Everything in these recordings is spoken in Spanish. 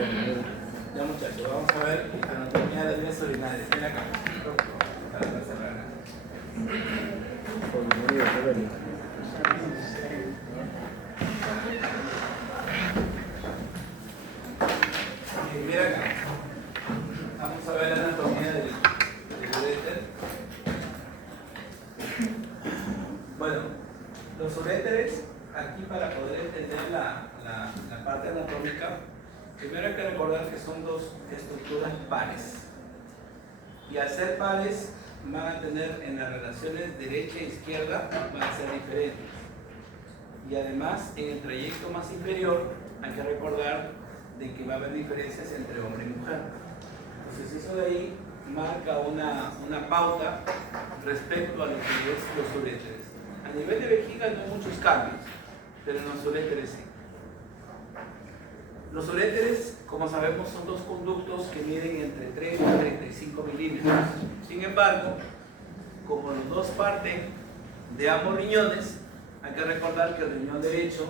Ya muchachos, vamos a ver anatomía de las vías urinarias. Ven acá. Para cerrar. Mira acá. Vamos a ver la anatomía del uréter. Bueno, los uréteres, aquí para poder entender la parte anatómica, primero hay que recordar que son dos estructuras pares. Y al ser pares, van a tener en las relaciones derecha e izquierda, van a ser diferentes. Y además, en el trayecto más inferior, hay que recordar de que va a haber diferencias entre hombre y mujer. Entonces, eso de ahí marca una pauta respecto a lo que es los uréteres. A nivel de vejiga no hay muchos cambios, pero en los uréteres sí. Los uréteres, como sabemos, son dos conductos que miden entre 3 y 35 milímetros. Sin embargo, como los dos parten de ambos riñones, hay que recordar que el riñón derecho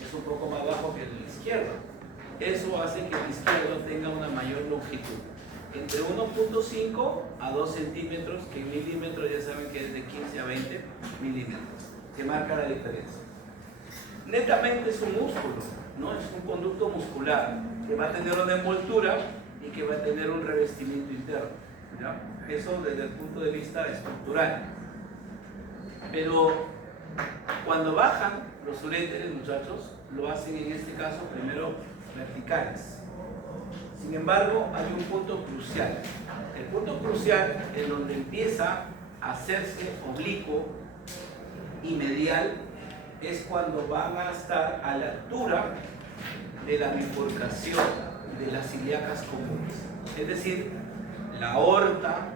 es un poco más bajo que el izquierdo. Eso hace que el izquierdo tenga una mayor longitud, entre 1.5 a 2 centímetros, que en milímetros ya saben que es de 15 a 20 milímetros, que marca la diferencia. Netamente es un músculo, ¿no? Es un conducto muscular que va a tener una envoltura y que va a tener un revestimiento interno, ¿ya? Eso desde el punto de vista estructural. Pero cuando bajan los uréteres, muchachos, lo hacen en este caso primero verticales. Sin embargo, hay un punto crucial. El punto crucial en donde empieza a hacerse oblicuo y medial es cuando van a estar a la altura de la bifurcación de las ilíacas comunes. Es decir, la aorta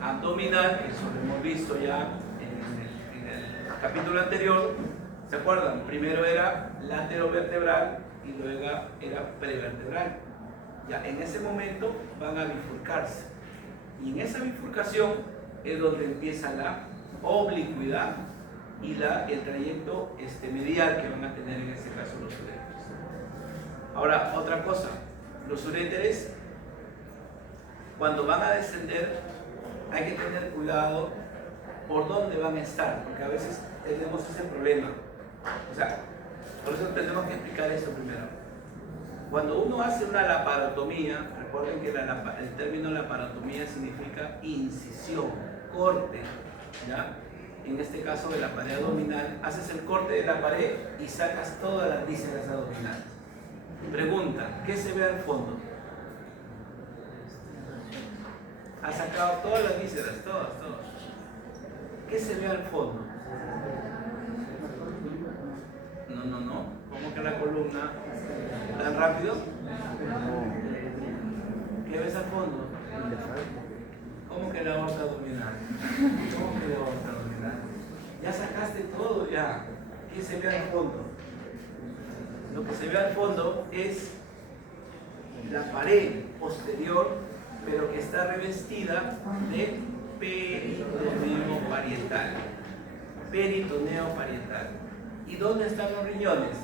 abdominal, que eso lo hemos visto ya en el capítulo anterior, ¿se acuerdan? Primero era laterovertebral y luego era prevertebral. Ya en ese momento van a bifurcarse. Y en esa bifurcación es donde empieza la oblicuidad y el trayecto medial que van a tener en este caso los uréteres. Ahora, otra cosa, los uréteres, cuando van a descender, hay que tener cuidado por dónde van a estar, porque a veces tenemos ese problema. O sea, por eso tenemos que explicar esto primero. Cuando uno hace una laparotomía, recuerden que el término laparotomía significa incisión, corte, ¿ya? En este caso de la pared abdominal, haces el corte de la pared y sacas todas las vísceras abdominales. Pregunta, ¿qué se ve al fondo? Has sacado todas las vísceras, todas. ¿Qué se ve al fondo? No. ¿Cómo que la columna? ¿Tan rápido? ¿Qué ves al fondo? ¿Cómo que la aorta abdominal? ¿Cómo que la aorta abdominal? Ya sacaste todo ya. ¿Qué se ve al fondo? Lo que se ve al fondo es la pared posterior, pero que está revestida de peritoneo parietal. Peritoneo parietal. ¿Y dónde están los riñones?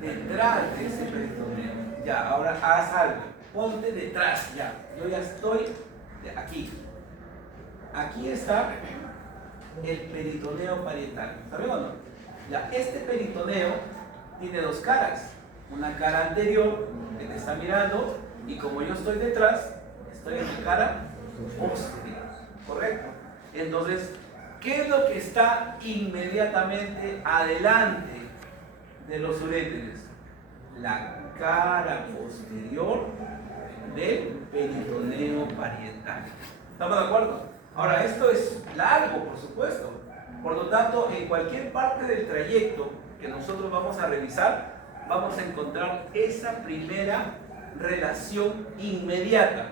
Detrás de ese peritoneo. Ya, ahora haz algo. Ponte detrás, ya. Yo ya estoy aquí. Aquí está el peritoneo parietal. ¿Saben o no? Ya, este peritoneo tiene dos caras. Una cara anterior que te está mirando y como yo estoy detrás, estoy en mi cara posterior. ¿Correcto? Entonces, ¿qué es lo que está inmediatamente adelante de los uréteres? La cara posterior del peritoneo parietal. ¿Estamos de acuerdo? Ahora, esto es largo, por supuesto. Por lo tanto, en cualquier parte del trayecto que nosotros vamos a revisar, vamos a encontrar esa primera relación inmediata.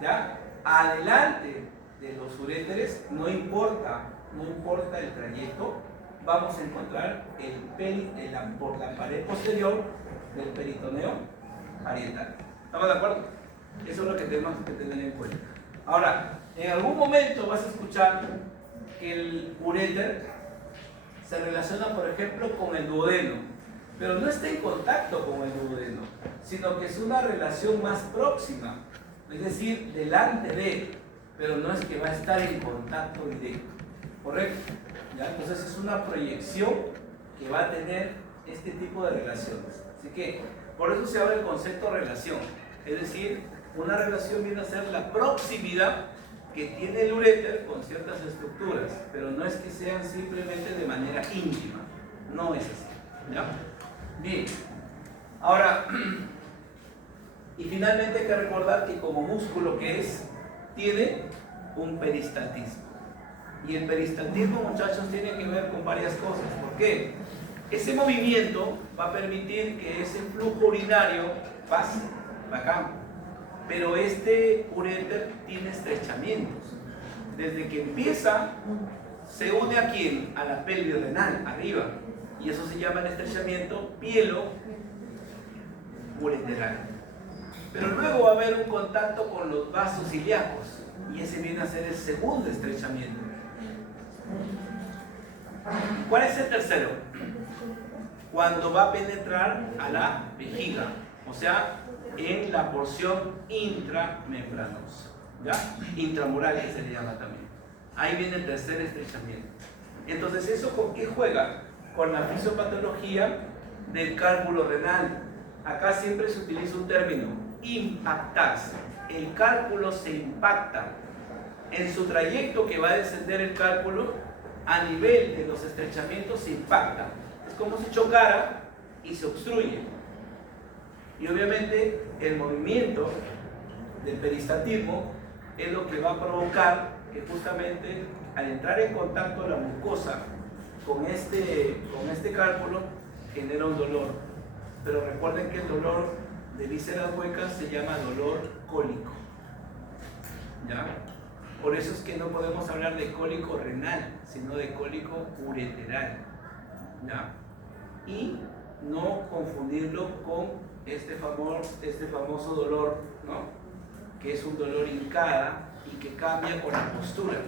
¿Ya? Adelante de los uréteres, no importa el trayecto, vamos a encontrar por la pared posterior del peritoneo parietal. ¿Estamos de acuerdo? Eso es lo que tenemos que tener en cuenta. Ahora, en algún momento vas a escuchar que el uréter se relaciona, por ejemplo, con el duodeno. pero no está en contacto con el duodeno, sino que es una relación más próxima, es decir, delante de, pero no es que va a estar en contacto directo, ¿correcto? ¿Ya? Entonces es una proyección que va a tener este tipo de relaciones. Así que por eso se habla del concepto de relación, es decir, una relación viene a ser la proximidad que tiene el uréter con ciertas estructuras, pero no es que sean simplemente de manera íntima, no es así, ¿ya? Bien, ahora, y finalmente hay que recordar que como músculo que es, tiene un peristaltismo. Y el peristaltismo, muchachos, tiene que ver con varias cosas. ¿Por qué? Ese movimiento va a permitir que ese flujo urinario pase, bacán. Pero este uréter tiene estrechamientos. Desde que empieza, se une a quién? A la pelvis renal, arriba. Y eso se llama el estrechamiento pielo-ureteral. Pero luego va a haber un contacto con los vasos ilíacos. Y ese viene a ser el segundo estrechamiento. ¿Cuál es el tercero? Cuando va a penetrar a la vejiga, o sea, en la porción intramembranosa, ¿ya? Intramural, que se le llama también. Ahí viene el tercer estrechamiento. Entonces, ¿eso con qué juega? Con la fisiopatología del cálculo renal. Acá siempre se utiliza un término, impactarse. El cálculo se impacta en su trayecto que va a descender el cálculo a nivel de los estrechamientos, se impacta. Es como si chocara y se obstruye. Y obviamente el movimiento del peristaltismo es lo que va a provocar que justamente al entrar en contacto la mucosa con este cálculo genera un dolor. Pero recuerden que el dolor de vísceras huecas se llama dolor cólico, ¿ya? Por eso es que no podemos hablar de cólico renal, sino de cólico ureteral, ¿ya? Y no confundirlo con este famoso dolor, ¿no? Que es un dolor hincada y que cambia con la postura.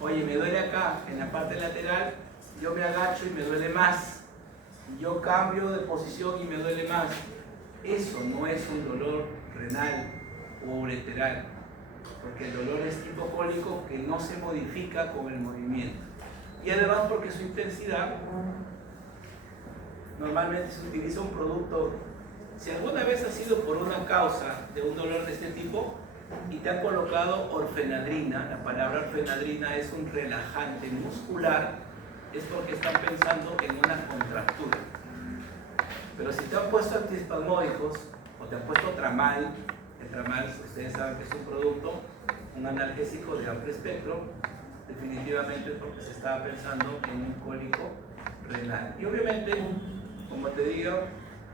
Oye, me duele acá, en la parte lateral, yo me agacho y me duele más. Yo cambio de posición y me duele más. Eso no es un dolor renal o ureteral, porque el dolor es tipo cólico que no se modifica con el movimiento. Y además porque su intensidad, normalmente se utiliza un producto. Si alguna vez ha sido por una causa de un dolor de este tipo y te han colocado orfenadrina, la palabra orfenadrina es un relajante muscular, es porque están pensando en una contractura. Pero si te han puesto antiespasmódicos o te han puesto tramal, el tramal ustedes saben que es un producto, un analgésico de amplio espectro, definitivamente es porque se estaba pensando en un cólico renal. Y obviamente, como te digo,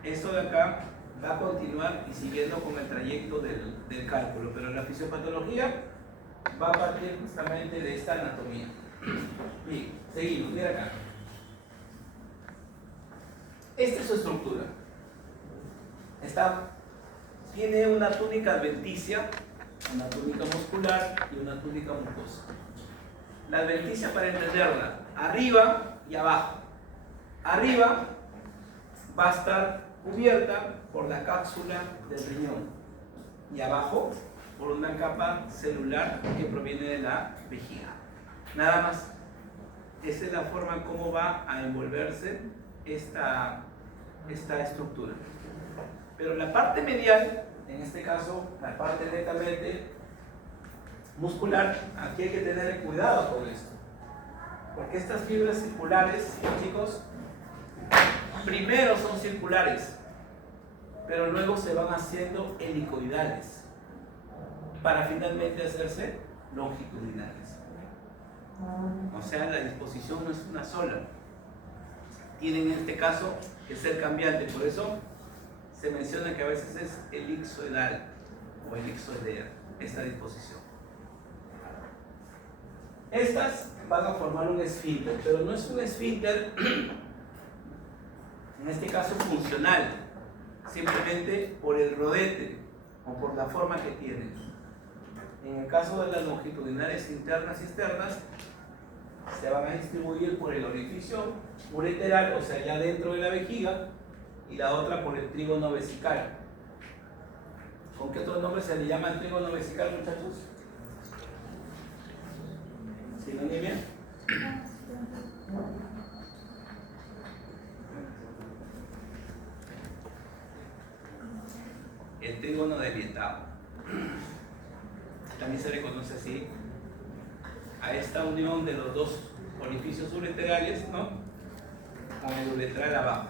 eso de acá va a continuar y siguiendo con el trayecto del cálculo, pero la fisiopatología va a partir justamente de esta anatomía. Bien, seguimos, mira acá. Esta es su estructura. Tiene una túnica adventicia, una túnica muscular y una túnica mucosa. La adventicia, para entenderla, arriba y abajo. Arriba va a estar cubierta por la cápsula del riñón y abajo por una capa celular que proviene de la vejiga. Nada más. Esa es la forma en cómo va a envolverse esta estructura. Pero la parte medial, en este caso la parte netamente muscular, aquí hay que tener cuidado con esto, porque estas fibras circulares, chicos, primero son circulares, pero luego se van haciendo helicoidales para finalmente hacerse longitudinales. O sea, la disposición no es una sola, tienen en este caso que ser cambiante. Por eso se menciona que a veces es elipsoidal o elipsoidea esta disposición. Estas van a formar un esfínter, pero no es un esfínter en este caso funcional, simplemente por el rodete o por la forma que tienen. En el caso de las longitudinales internas y externas, se van a distribuir por el orificio ureteral, o sea, ya dentro de la vejiga, y la otra por el trígono vesical. ¿Con qué otro nombre se le llama el trígono vesical, muchachos? ¿Sinonimia? El trígono desvietado. También se le conoce así a esta unión de los dos orificios ureterales, ¿no? Con el uretral abajo.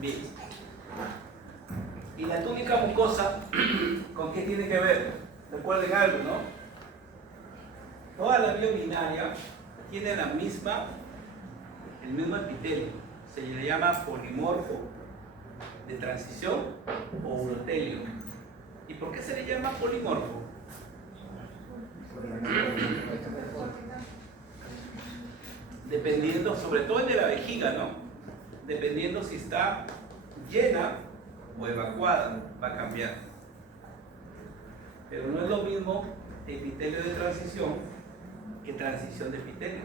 Bien. ¿Y la túnica mucosa con qué tiene que ver? Recuerden algo, ¿no? Toda la vía urinaria tiene el mismo epitelio. Se le llama polimorfo de transición o urotelio. ¿Y por qué se le llama polimorfo? Dependiendo, sobre todo el de la vejiga, ¿no? Dependiendo si está llena o evacuada, va a cambiar. Pero no es lo mismo epitelio de transición que transición de epitelios.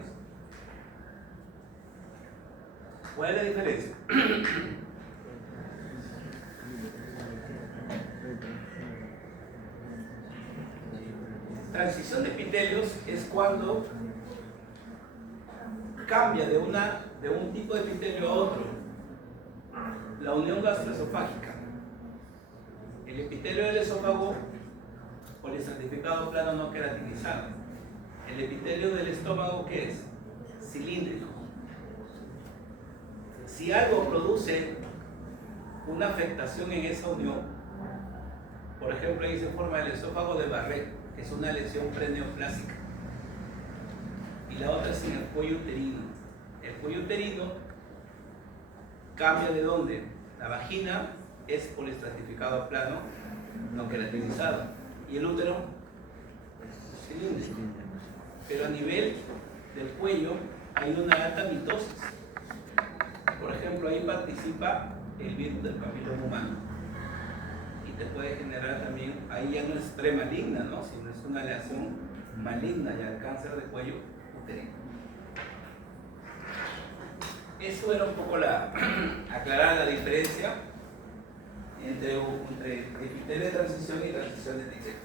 ¿Cuál es la diferencia? Transición de epitelios es cuando cambia de un tipo de epitelio a otro la unión gastroesofágica. El epitelio del esófago poliestratificado plano no queratinizado. El epitelio del estómago, ¿qué es? Cilíndrico. Si algo produce una afectación en esa unión, por ejemplo, ahí se forma el esófago de Barrett, que es una lesión preneoplásica, y la otra es en el cuello uterino. El cuello uterino cambia de dónde? La vagina es poliestratificado plano, no queratinizado, y el útero cilíndrico. Pero a nivel del cuello hay una alta mitosis. Por ejemplo, ahí participa el virus del papiloma humano y te puede generar también, ahí ya no es premaligna, ¿no? Sino es una lesión maligna, ya el cáncer de cuello uterino. Eso era un poco aclarar la diferencia entre epitelio de transición y transición de epitelio.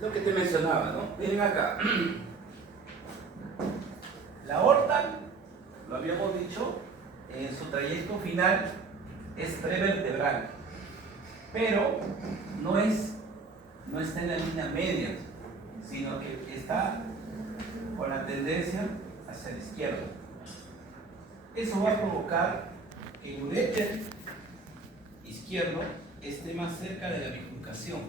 Lo que te mencionaba, ¿no? Miren acá. La aorta, lo habíamos dicho, en su trayecto final es prevertebral, pero no está en la línea media, sino que está con la tendencia hacia la izquierda. Eso va a provocar que el uréter izquierdo esté más cerca de la bifurcación.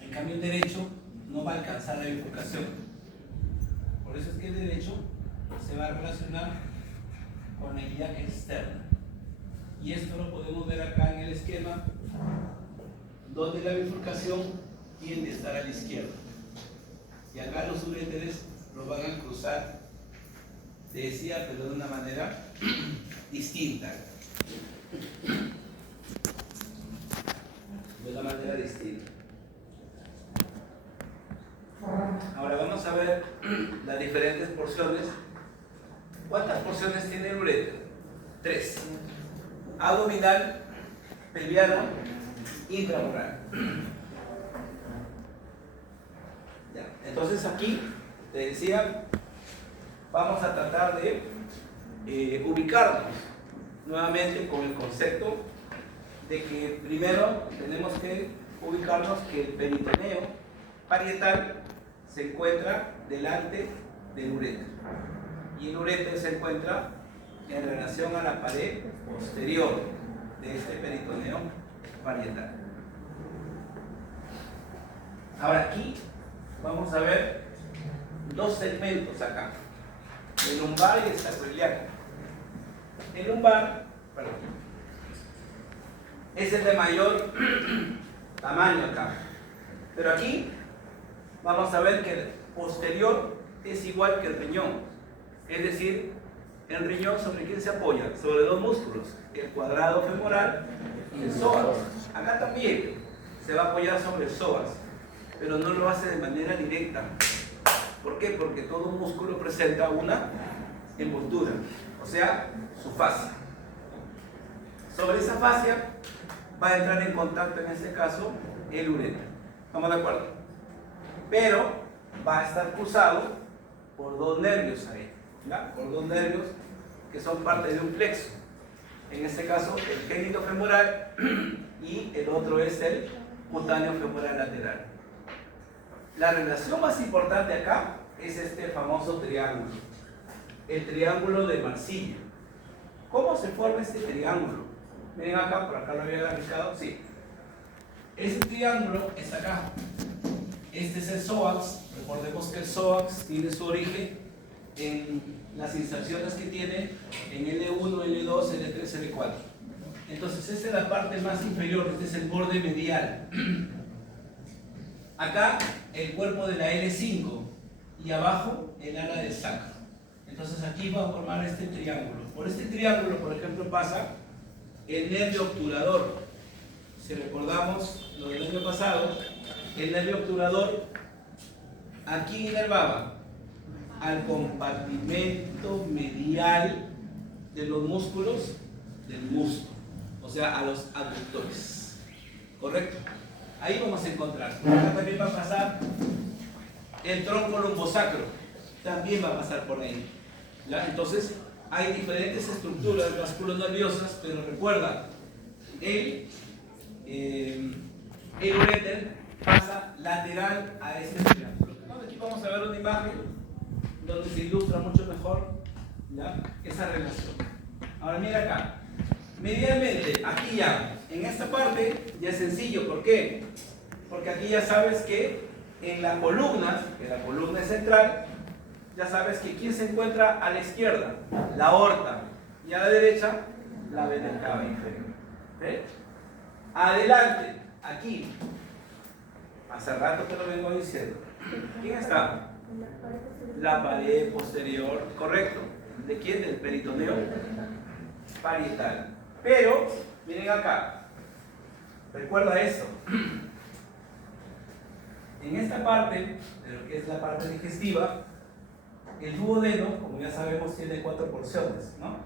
En cambio, el derecho no va a alcanzar la bifurcación. Por eso es que el derecho se va a relacionar con la iliaca externa. Y esto lo podemos ver acá en el esquema, donde la bifurcación tiende a estar a la izquierda. Y acá los uréteres lo van a cruzar, decía, pero de una manera distinta. De una manera distinta. Ahora vamos a ver las diferentes porciones. ¿Cuántas porciones tiene el uréter? 3. Abdominal, pelviano, intramural. Ya. Entonces aquí, te decía, vamos a tratar de ubicarnos nuevamente con el concepto de que primero tenemos que ubicarnos que el peritoneo parietal se encuentra delante del uréter y el uréter se encuentra en relación a la pared posterior de este peritoneo parietal. Ahora aquí vamos a ver dos segmentos acá, el lumbar y el sacroiliaco. El lumbar, es el de mayor tamaño acá, pero aquí vamos a ver que el posterior es igual que el riñón, es decir, el riñón ¿sobre quién se apoya? Sobre dos músculos, el cuadrado femoral y el psoas. Acá también se va a apoyar sobre el psoas, pero no lo hace de manera directa. ¿Por qué? Porque todo músculo presenta una envoltura, o sea, su fascia. Sobre esa fascia va a entrar en contacto, en este caso, el uréter. ¿Estamos de acuerdo? Pero va a estar cruzado por dos nervios ahí, ¿ya? Por dos nervios que son parte de un plexo. En este caso, el genitofemoral y el otro es el cutáneo femoral lateral. La relación más importante acá es este famoso triángulo, el triángulo de Marsilla. ¿Cómo se forma este triángulo? Miren acá, por acá lo había graficado, sí. Este triángulo es acá. Este es el psoas. Recordemos que el psoas tiene su origen en las inserciones que tiene en L1, L2, L3, L4. Entonces, esta es la parte más inferior, este es el borde medial. Acá, el cuerpo de la L5 y abajo, el ala del sacro. Entonces, aquí va a formar este triángulo. Por este triángulo, por ejemplo, pasa el nervio obturador. Si recordamos lo del año pasado, el nervio obturador aquí inervaba al compartimento medial de los músculos del músculo, o sea, a los abductores. ¿Correcto? Ahí vamos a encontrar. Acá también va a pasar el tronco lumbosacro, también va a pasar por ahí. ¿Ya? Entonces, hay diferentes estructuras vasculonerviosas, pero recuerda, el uréter pasa lateral a este triángulo. Aquí vamos a ver una imagen donde se ilustra mucho mejor, ¿ya?, esa relación. Ahora mira acá, medialmente, aquí ya, en esta parte ya es sencillo. ¿Por qué? Porque aquí ya sabes que en la columna, que la columna es central, ya sabes que ¿quién se encuentra a la izquierda? La aorta, y a la derecha la vena cava inferior. ¿Sí? Adelante, aquí, hace rato que lo vengo diciendo, ¿quién está? La pared posterior, correcto. ¿De quién? Del peritoneo parietal. Pero, miren acá, recuerda esto. En esta parte, de lo que es la parte digestiva, el duodeno, como ya sabemos, tiene 4 porciones, ¿no?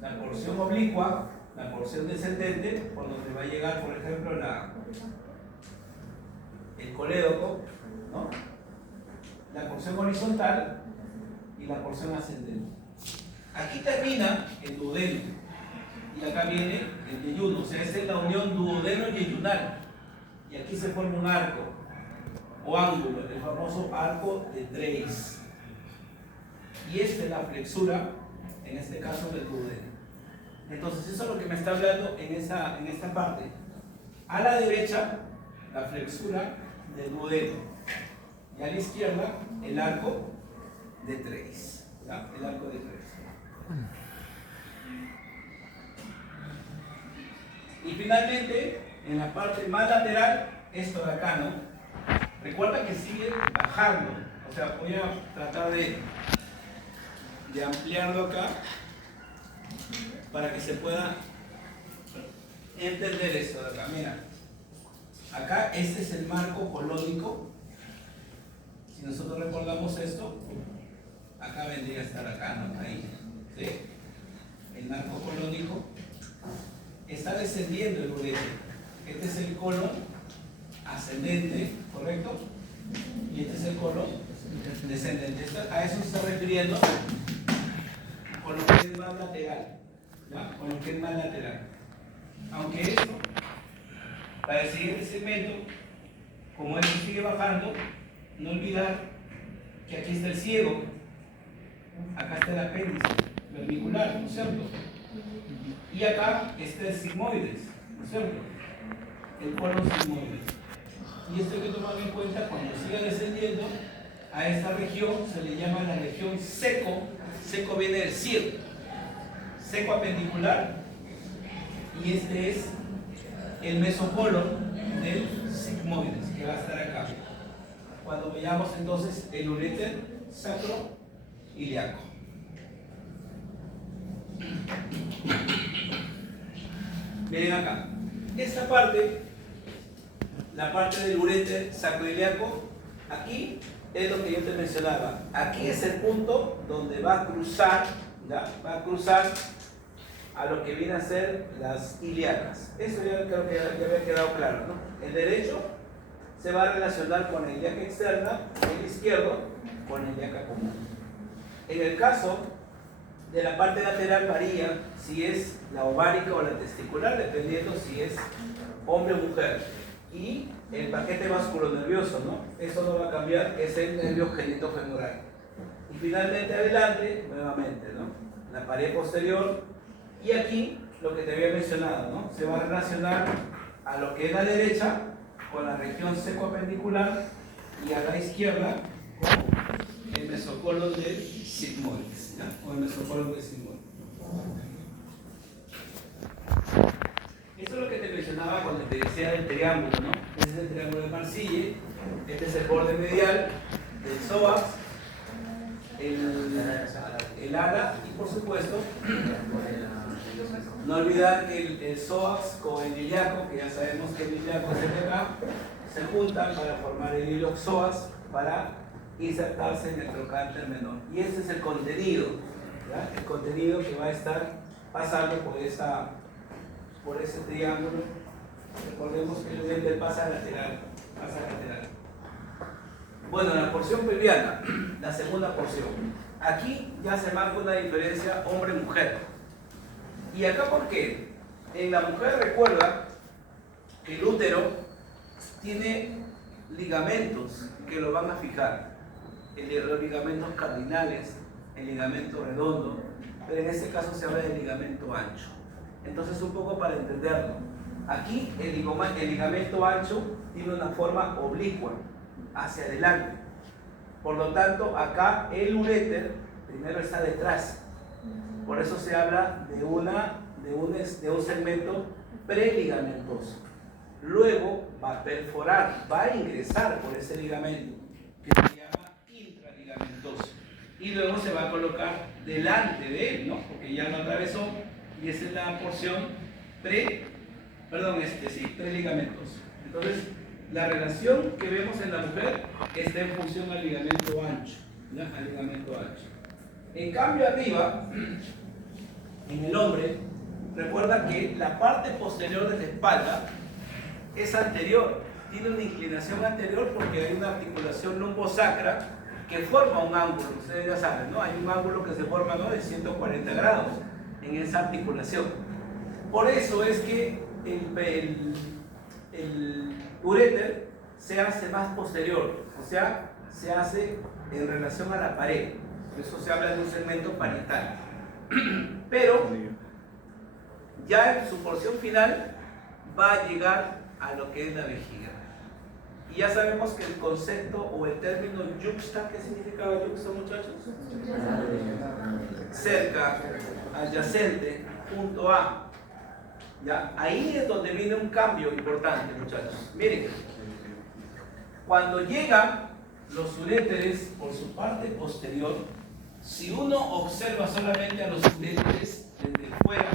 La porción oblicua, la porción descendente, por donde va a llegar, por ejemplo, el colédoco, ¿no? La porción horizontal y la porción ascendente. Aquí termina el duodeno y acá viene el yeyuno, o sea, esta es la unión duodeno-yeyunal, y aquí se forma un arco o ángulo, el famoso arco de Treis, y esta es la flexura, en este caso del duodeno. Entonces eso es lo que me está hablando en esta parte. A la derecha, la flexura del duodeno, y a la izquierda, el arco de Treis, ¿ya? El arco de Treis. Y finalmente, en la parte más lateral, esto de acá, ¿no? Recuerda que sigue bajando, o sea, voy a tratar de ampliarlo acá para que se pueda entender esto de acá. Mira, acá este es el marco colónico. Si nosotros recordamos esto, acá vendría a estar acá, ¿no? Ahí, ¿sí? El marco colónico. Está descendiendo el uréter. Este es el colon ascendente, ¿correcto? Y este es el colon descendente. A eso se está refiriendo con lo que es más lateral, ¿ya? Con lo que es más lateral. Aunque esto, para el siguiente segmento, como esto sigue bajando, no olvidar que aquí está el ciego, acá está el apéndice vermicular, ¿no es cierto? Y acá está el sigmoides, ¿no es cierto? El colon sigmoides. Y esto hay que tomarlo en cuenta cuando siga descendiendo. A esta región se le llama la región seco. Seco viene del cielo, seco apendicular, y este es el mesocolon del sigmoides, que va a estar acá. Cuando veamos entonces el uréter sacroiliaco. Miren acá, esta parte, la parte del uréter sacroiliaco, aquí es lo que yo te mencionaba. Aquí es el punto donde va a cruzar, ¿ya? Va a cruzar a lo que viene a ser las ilíacas. Eso ya creo que ya había quedado claro, ¿no? El derecho se va a relacionar con la ilíaca externa, el izquierdo con la ilíaca común. En el caso de la parte lateral varía si es la ovárica o la testicular, dependiendo si es hombre o mujer. Y el paquete vasculonervioso, ¿no? Eso no va a cambiar, es el nervio genitofemoral. Y finalmente adelante, nuevamente, ¿no? La pared posterior. Y aquí, lo que te había mencionado, ¿no? Se va a relacionar a lo que es la derecha con la región secoapendicular y a la izquierda con el mesocolon de sigmoides, ¿ya? O el mesocolon de sigmoides. Esto es lo que te mencionaba cuando te decía del triángulo, ¿no? Este es el triángulo de Marsille, este es el borde medial del psoas, el ala y por supuesto no olvidar que el psoas con el ilíaco, que ya sabemos que el ilíaco es el de acá, se juntan para formar el ilioxoas para insertarse en el trocánter menor. Y ese es el contenido, ¿ya? El contenido que va a estar pasando por ese triángulo. Recordemos que el diente pasa lateral. Bueno, la porción pelviana, la segunda porción. Aquí ya se marca una diferencia hombre-mujer. ¿Y acá por qué? En la mujer recuerda que el útero tiene ligamentos que lo van a fijar. Los ligamentos cardinales, el ligamento redondo, pero en este caso se habla de ligamento ancho. Entonces, un poco para entenderlo, aquí el ligamento ancho tiene una forma oblicua, hacia adelante. Por lo tanto, acá el uréter primero está detrás. Por eso se habla de un segmento preligamentoso. Luego va a perforar, va a ingresar por ese ligamento, que se llama intraligamentoso. Y luego se va a colocar delante de él, ¿no? Porque ya lo atravesó, y esa es la porción preligamentosa. Entonces, la relación que vemos en la mujer está en función al ligamento ancho, ¿ya? Al ligamento ancho. En cambio, arriba, en el hombre, recuerda que la parte posterior de la espalda es anterior, tiene una inclinación anterior porque hay una articulación lumbosacra que forma un ángulo, ustedes ya saben, ¿no? Hay un ángulo que se forma, ¿no?, de 140 grados en esa articulación. Por eso es que el uréter se hace más posterior, o sea, se hace en relación a la pared. Por eso se habla de un segmento parietal. Pero ya en su porción final va a llegar a lo que es la vejiga. Y ya sabemos que el concepto o el término yuxta, ¿qué significaba yuxta, muchachos? Cerca, adyacente, junto a. ¿Ya? Ahí es donde viene un cambio importante, muchachos. Miren, cuando llegan los uréteres por su parte posterior, si uno observa solamente a los uréteres desde fuera,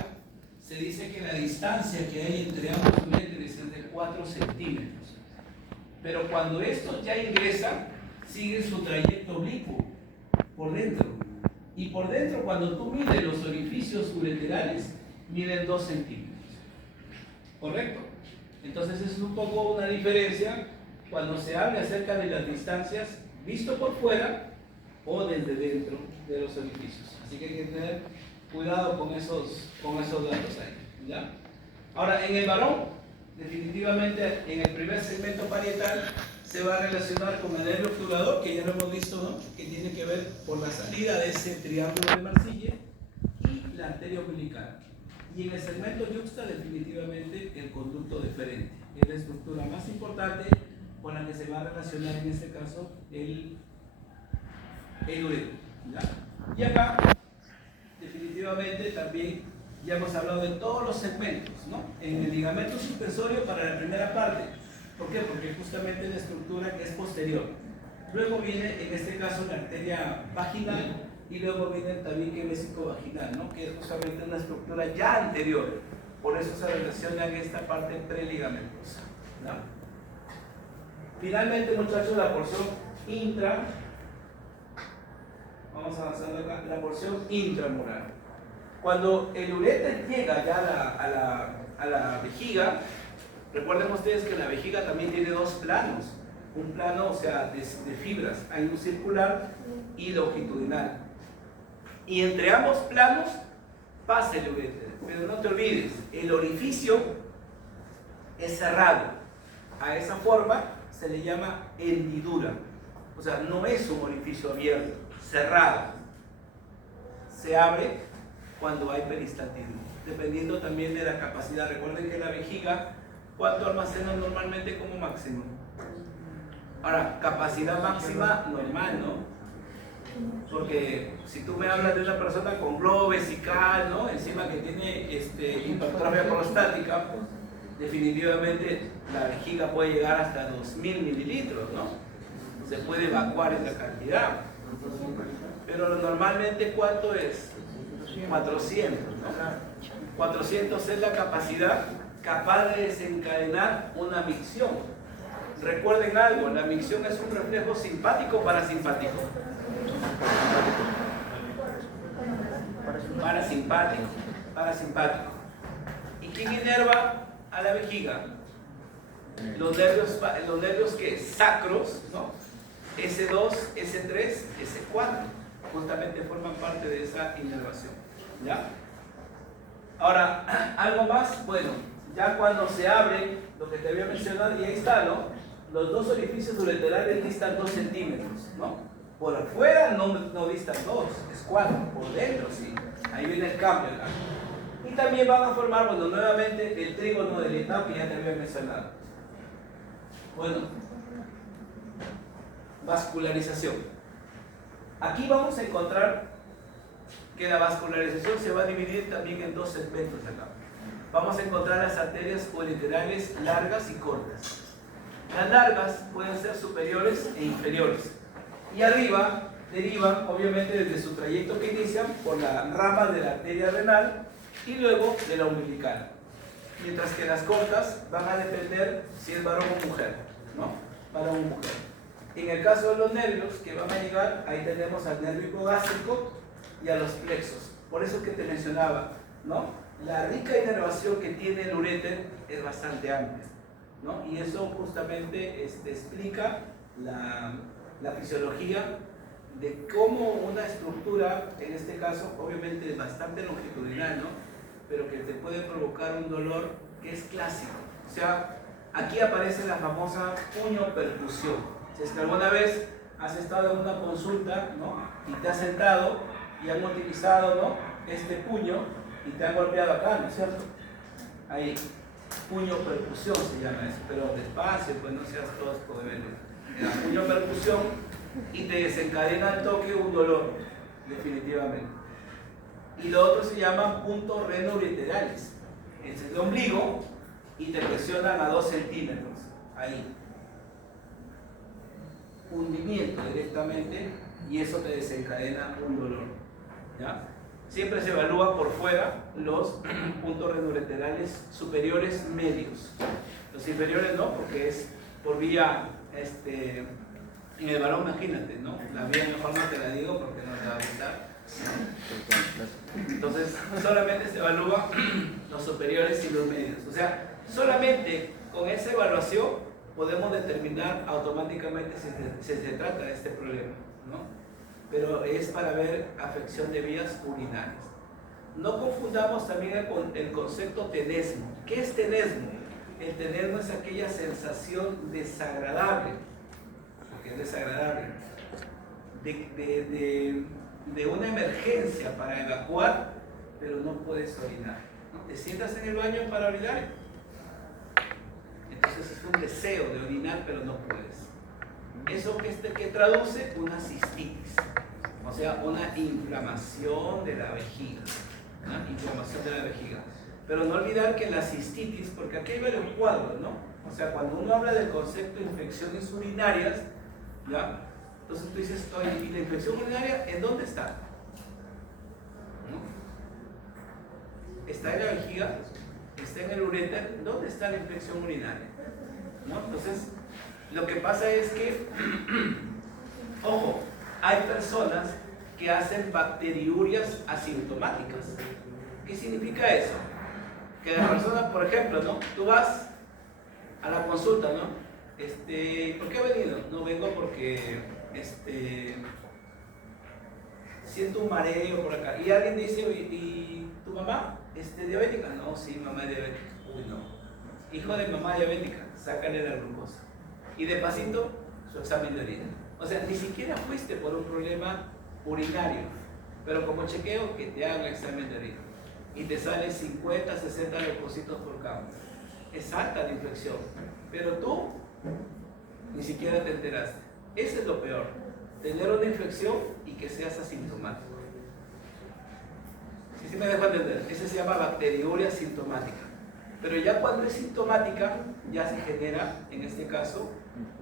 se dice que la distancia que hay entre ambos uréteres es de 4 centímetros. Pero cuando estos ya ingresan, siguen su trayecto oblicuo por dentro. Y por dentro, cuando tú mides los orificios ureterales, miden 2 centímetros. ¿Correcto? Entonces es un poco una diferencia cuando se habla acerca de las distancias visto por fuera o desde dentro de los orificios. Así que hay que tener cuidado con esos datos ahí, ¿ya? Ahora, en el varón, definitivamente en el primer segmento parietal se va a relacionar con el nervio obturador, que ya lo hemos visto, ¿no?, que tiene que ver por la salida de ese triángulo de Marsille, y la arteria umbilical. Y en el segmento yuxta, definitivamente el conducto deferente. Es la estructura más importante con la que se va a relacionar en este caso el uréter, ¿ya? Y acá, definitivamente también ya hemos hablado de todos los segmentos, ¿no? En el ligamento suspensorio para la primera parte. ¿Por qué? Porque justamente es la estructura que es posterior. Luego viene, en este caso, la arteria vaginal, y luego viene también que vesicovaginal, ¿no?, que es justamente una estructura ya anterior. Por eso se relaciona en esta parte preligamentosa, ¿no? Finalmente, muchachos, la porción vamos avanzando acá, la porción intramural. Cuando el uréter llega ya a la vejiga, recuerden ustedes que la vejiga también tiene dos planos. Un plano, o sea, de fibras. Hay un circular y longitudinal. Y entre ambos planos pasa el uréter. Pero no te olvides, el orificio es cerrado. A esa forma se le llama hendidura. O sea, no es un orificio abierto, cerrado. Se abre cuando hay peristaltismo, dependiendo también de la capacidad. Recuerden que la vejiga, ¿cuánto almacena normalmente como máximo? Ahora, capacidad máxima normal, ¿no? Porque si tú me hablas de una persona con globo vesical, ¿no? Encima que tiene hipertrofia prostática, definitivamente la vejiga puede llegar hasta 2000 mililitros, ¿no? Se puede evacuar esa cantidad. Pero normalmente, ¿cuánto es? 400, ¿no? 400 es la capacidad capaz de desencadenar una micción. Recuerden algo, la micción es un reflejo simpático o parasimpático. Parasimpático. ¿Y quién inerva a la vejiga? Los nervios que sacros, ¿no? S2, S3, S4, justamente forman parte de esa inervación. ¿Ya? Ahora, ¿algo más? Bueno, ya cuando se abre, lo que te había mencionado, y ahí está, ¿no? Los dos orificios ureterales distan 2 centímetros, ¿no? Por afuera no distan 2, es 4, por dentro sí. Ahí viene el cambio acá. Y también van a formar, bueno, nuevamente el trígono del etapa que ya te había mencionado. Bueno, vascularización. Aquí vamos a encontrar que la vascularización se va a dividir también en 2 segmentos acá. Vamos a encontrar las arterias ureterales largas y cortas. Las largas pueden ser superiores e inferiores. Y arriba derivan, obviamente, desde su trayecto que inician por la rama de la arteria renal y luego de la umbilical. Mientras que las cortas van a depender si es varón o mujer, ¿no? Varón o mujer. En el caso de los nervios que van a llegar, ahí tenemos al nervio hipogástrico y a los plexos. Por eso que te mencionaba, ¿no? La rica inervación que tiene el uréter es bastante amplia, ¿no? Y eso justamente explica la fisiología de cómo una estructura, en este caso obviamente bastante longitudinal, ¿no? Pero que te puede provocar un dolor que es clásico. O sea, aquí aparece la famosa puño-percusión. Si es que alguna vez has estado en una consulta, ¿no? Y te has sentado y han utilizado, ¿no? Este puño y te han golpeado acá, ¿no es cierto? Ahí, puño-percusión se llama eso, pero despacio, pues no seas tosco de verlo. La puño-percusión y te desencadena al toque un dolor, definitivamente. Y lo otro se llaman puntos renoureterales. Es el ombligo y te presionan a 2 centímetros, ahí. Hundimiento directamente y eso te desencadena un dolor, ¿ya? Siempre se evalúa por fuera los puntos renoureterales superiores medios. Los inferiores no, porque es por vía, en el varón imagínate, ¿no? La vía mejor no te la digo porque no te va a gustar, ¿no? Entonces, solamente se evalúa los superiores y los medios. O sea, solamente con esa evaluación podemos determinar automáticamente si se trata de este problema, ¿no? Pero es para ver afección de vías urinarias. No confundamos también el concepto tenesmo. ¿Qué es tenesmo? El tenesmo es aquella sensación desagradable, porque es desagradable, de una emergencia para evacuar, pero no puedes orinar. ¿Te sientas en el baño para orinar? Entonces es un deseo de orinar, pero no puedes. Eso que traduce una cistitis, o sea, una inflamación de la vejiga, ¿no? Inflamación de la vejiga. Pero no olvidar que la cistitis, porque aquí hay varios cuadros, ¿no? O sea, cuando uno habla del concepto de infecciones urinarias, ¿ya? Entonces tú dices, oye, ¿y la infección urinaria en dónde está? ¿No? ¿Está en la vejiga? ¿Está en el uréter? ¿Dónde está la infección urinaria? ¿No? Entonces, lo que pasa es que Ojo, hay personas que hacen bacteriurias asintomáticas. ¿Qué significa eso? Que la persona, por ejemplo, ¿no? Tú vas a la consulta, ¿no? ¿Por qué he venido? No vengo porque siento un mareo por acá. Y alguien dice, ¿y tu mamá diabética? No, sí, mamá es diabética. Uy, no. Hijo de mamá diabética, sácale la glucosa. Y de pasito, su examen de orina. O sea, ni siquiera fuiste por un problema urinario, pero como chequeo, que te hagan examen de orina. Y te sale 50, 60 leucocitos por campo. Es alta la infección, pero tú ni siquiera te enteraste. Eso es lo peor, tener una infección y que seas asintomático. ¿Sí me dejo entender? Eso se llama bacteriuria sintomática. Pero ya cuando es sintomática, ya se genera, en este caso,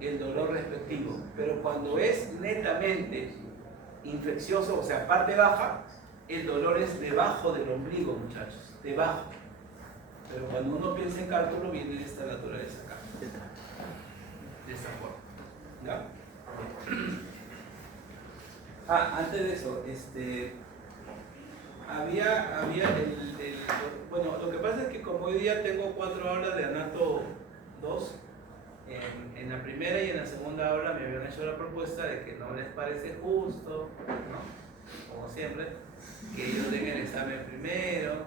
el dolor respectivo. Pero cuando es netamente infeccioso, o sea, parte baja, el dolor es debajo del ombligo, muchachos, debajo. Pero cuando uno piensa en cálculo, viene de esta naturaleza acá, de esta forma. ¿Ya? Antes de eso, bueno, lo que pasa es que como hoy día tengo 4 horas de Anato 2, en la primera y en la segunda aula me habían hecho la propuesta de que no les parece justo, ¿no? Como siempre, que ellos den el examen primero, ¿no?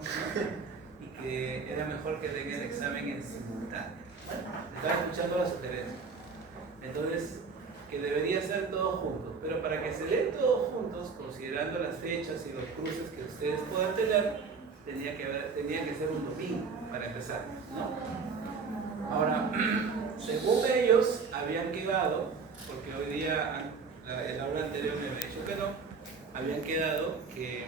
Y que era mejor que den el examen en simultáneo. Estaba escuchando la sugerencia. Entonces, que debería ser todos juntos, pero para que se den todos juntos, considerando las fechas y los cruces que ustedes puedan tener, tenía que ser un domingo para empezar, ¿no? Ahora, según ellos habían quedado, porque hoy día el aula anterior me había dicho que no, habían quedado que